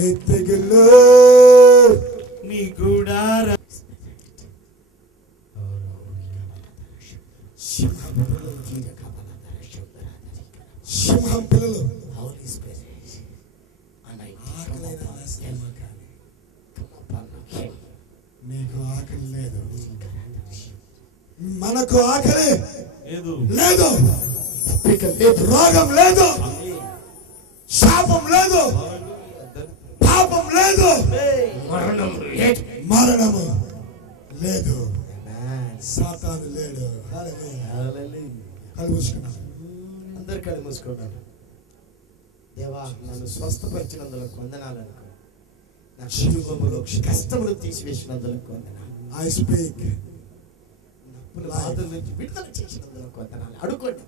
ఏ తెగులు నీ గుడారం సింహం పిల్లలు నీకు ఆకలి లేదు, మనకు ఆకలి లేదు, రోగం లేదు, శాపం లేదు, పాపం లేదు, మరణము లేదు, సాతాను లేడు. కళ్ళు మూసుకున్నాను, అందరు కళ్ళు మూసుకున్నారు. దేవా, నన్ను స్వస్థపరిచినందులకు వందనాలు. నా కుటుంబంలో కష్టములు తీసివేసినందులకు వందనాలు. ఐ స్పీక్ బాధల నుంచి విడుదల చేసినందులకు వందనాలు. అడుకోండి.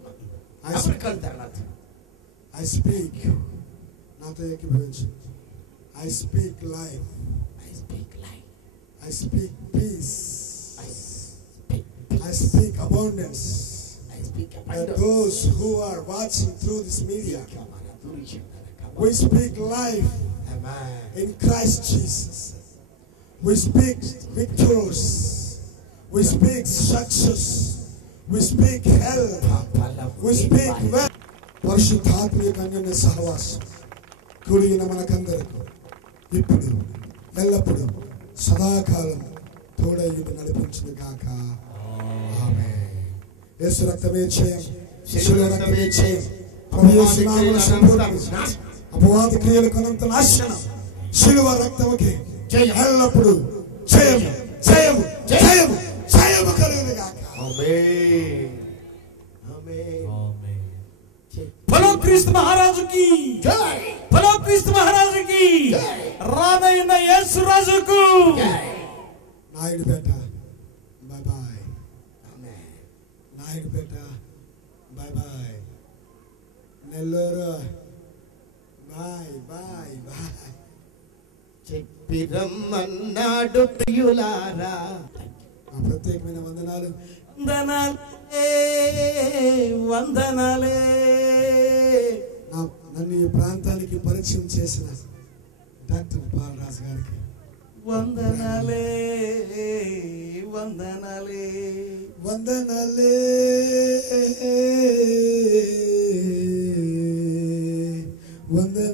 ఐ స్పీక్, నాతో ఏకీభవించు. I speak life, I speak peace, I speak abundance. And those who are watching through this media, we speak life in Christ Jesus. We speak victories. We speak success. We speak health. We speak wealth. పరిశుద్ధాత్మీయ కన్యన సహవాసం కూడిన మనకందరకు ఇప్పుడు ఎల్లప్పుడూ సదాకాలం తోడై నడిపించిన గాక. యేసు రక్తమే చేయం, శిలువ రక్తమే చేయం, ప్రభు యేసు నామమున సంపూర్ణ అపవాది క్రియలకు అనంత నాశనం శిలువ రక్తముకి ఎల్లప్పుడు జయము జయము జయము జయము కలుగును గాక. ఆమేన్, ఆమేన్, ఆమేన్. బలో క్రీస్తు మహారాజుకి జై, బలో క్రీస్తు మహారాజుకి జై, రానైన యేసు రాజుకు జై. నాయుడు బేట బాయ్ బాయ్. నాయుడు బేట bye bye. Nellore bye bye bye. చెప్పిరమ్మన్నాడు ప్రియులారా. ఆ ప్రత్యేకమైన వందనాలు. వందనాలే వందనాలే. నన్ను ఈ ప్రాంతానికి పరిచయం చేసిన డాక్టర్ బాలరాజు గారికి వందనాలే వందనాలే వందనాలే వందనాలే.